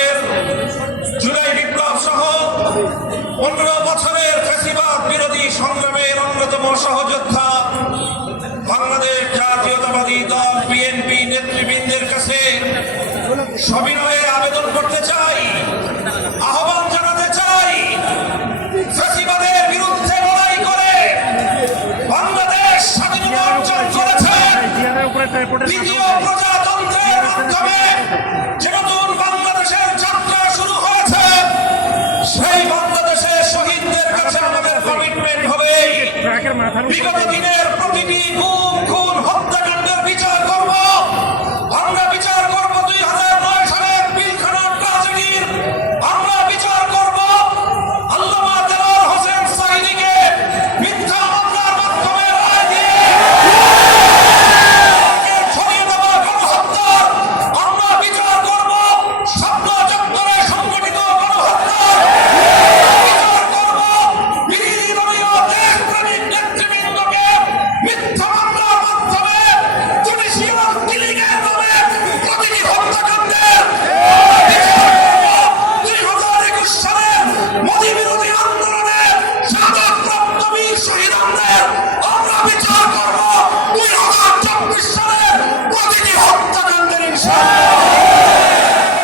বাংলাদেশের জুলাই বিপ্লব সহ 15 বছরের ফ্যাসিবাদ বিরোধী সংগ্রামের অন্যতম সহযোদ্ধা বাংলাদেশ জাতীয়তাবাদী দল বিএনপি নেতৃবৃন্দের কাছে সবিনয়ে আবেদন করতে